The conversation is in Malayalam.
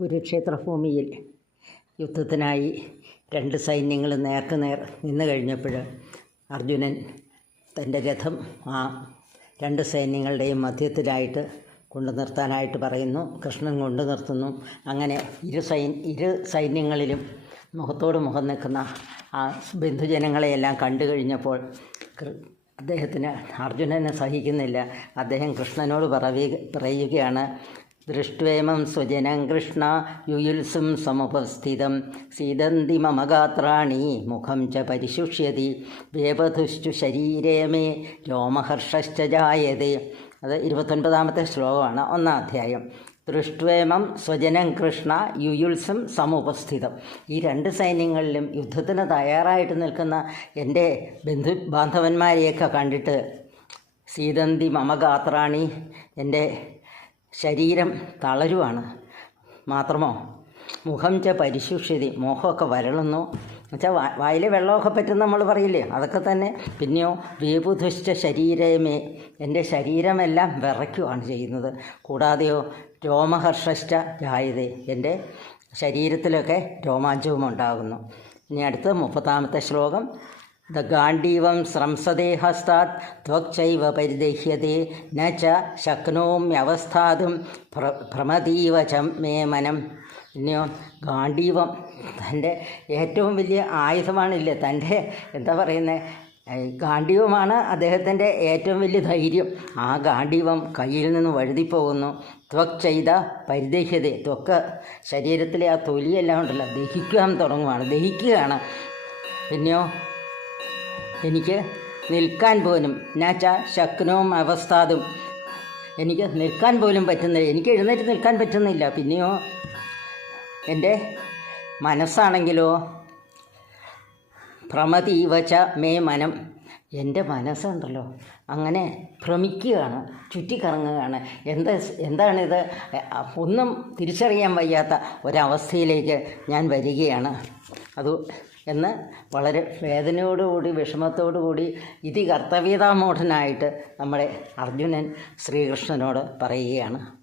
കുരുക്ഷേത്ര ഭൂമിയിൽ യുദ്ധത്തിനായി രണ്ട് സൈന്യങ്ങൾ നേർക്കുനേർ നിന്ന് കഴിഞ്ഞപ്പോൾ അർജുനൻ തന്റെ രഥം ആ രണ്ട് സൈന്യങ്ങളുടെയും മധ്യത്തിലായിട്ട് കൊണ്ടു നിർത്താനായിട്ട് പറയുന്നു. കൃഷ്ണൻ കൊണ്ടു നിർത്തുന്നു. അങ്ങനെ ഇരു സൈ ഇരു സൈന്യങ്ങളിലും മുഖത്തോട് മുഖം നിൽക്കുന്ന ആ ബന്ധുജനങ്ങളെയെല്ലാം കണ്ടു കഴിഞ്ഞപ്പോൾ അദ്ദേഹത്തിന് അർജുനനെ സഹിക്കുന്നില്ല. അദ്ദേഹം കൃഷ്ണനോട് പറയുക പറയുകയാണ് ദൃഷ്ട്വേമം സ്വജനം കൃഷ്ണ യുയുത്സും സമുപസ്ഥിതം. സീദന്തി മമ ഗാത്രാണി മുഖം ച പരിശുഷ്യതി. വേപധുശ്ചു ശരീരേ മേ രോമഹർഷശ്ച ജായതേ. അത് ഇരുപത്തൊൻപതാമത്തെ ശ്ലോകമാണ് ഒന്നാം അധ്യായം. ദൃഷ്ട്വേമം സ്വജനം കൃഷ്ണ യുയുത്സും സമുപസ്ഥിതം. ഈ രണ്ട് സൈന്യങ്ങളിലും യുദ്ധത്തിന് തയ്യാറായിട്ട് നിൽക്കുന്ന എന്റെ ബന്ധു ബാന്ധവന്മാരെയൊക്കെ കണ്ടിട്ട് സീതന്തി മമ ഗാത്രാണി എന്റെ ശരീരം തളരുവാണ്. മാത്രമോ? മുഖം ച പരിശുഷ്യതി മോഹമൊക്കെ വരളുന്നു. എന്നുവെച്ചാൽ വായിലെ വെള്ളമൊക്കെ പറ്റും നമ്മൾ പറയില്ലേ? അതൊക്കെ തന്നെ. പിന്നെയോ വേപുധുശ്ച ശരീരമേ എന്റെ ശരീരമെല്ലാം വിറയ്ക്കുവാണ് ചെയ്യുന്നത്. കൂടാതെയോ രോമഹർഷ്ട ജായതേ എന്റെ ശരീരത്തിലൊക്കെ രോമാഞ്ചവും ഉണ്ടാകുന്നു ഇനി അടുത്ത മുപ്പത്താമത്തെ ശ്ലോകം. ദ ഗാണ്ഡീവം സ്രംസതേ ത്വക്ചൈവ പരിദഹ്യത്തെ ന ച ശക്നോമ്യവസ്ഥാതും ഭ്ര ഭ്രമതീവ ച മനം. പിന്നെയോ ഗാണ്ഡീവം തന്റെ ഏറ്റവും വലിയ ആയുധമാണില്ലേ? തന്റെ എന്താ പറയുന്നത് ഗാണ്ഡീവമാണ് അദ്ദേഹത്തിന്റെ ഏറ്റവും വലിയ ധൈര്യം. ആ ഗാണ്ഡീവം കയ്യിൽ നിന്ന് വഴുതിപ്പോകുന്നു. ത്വക് ചെയ്ത പരിദഹ്യത ത്വക്ക് ശരീരത്തിലെ ആ തൊലിയെല്ലാം ഉണ്ടല്ലോ ദഹിക്കാൻ തുടങ്ങുകയാണ് ദഹിക്കുകയാണ്. പിന്നെയോ? എനിക്ക് നിൽക്കാൻ പോലും നാച്ച ശക്നവും അവസ്ഥാതും എനിക്ക് നിൽക്കാൻ പോലും പറ്റുന്നില്ല എനിക്ക് എഴുന്നേറ്റ് നിൽക്കാൻ പറ്റുന്നില്ല. പിന്നെയോ എന്റെ മനസ്സാണെങ്കിലോ ഭ്രമതീവച്ച മേ മനം എന്റെ മനസ്സുണ്ടല്ലോ. അങ്ങനെ ഭ്രമിക്കുകയാണ് ചുറ്റിക്കറങ്ങുകയാണ്. എന്താ എന്താണിത്? ഒന്നും തിരിച്ചറിയാൻ വയ്യാത്ത ഒരവസ്ഥയിലേക്ക് ഞാൻ വരികയാണ്. അത് എന്ന് വളരെ വേദനയോടുകൂടി വിഷമത്തോടുകൂടി ഇതി കർത്തവ്യതാമൂഢനായിട്ട് നമ്മുടെ അർജുനൻ ശ്രീകൃഷ്ണനോട് പറയുകയാണ്.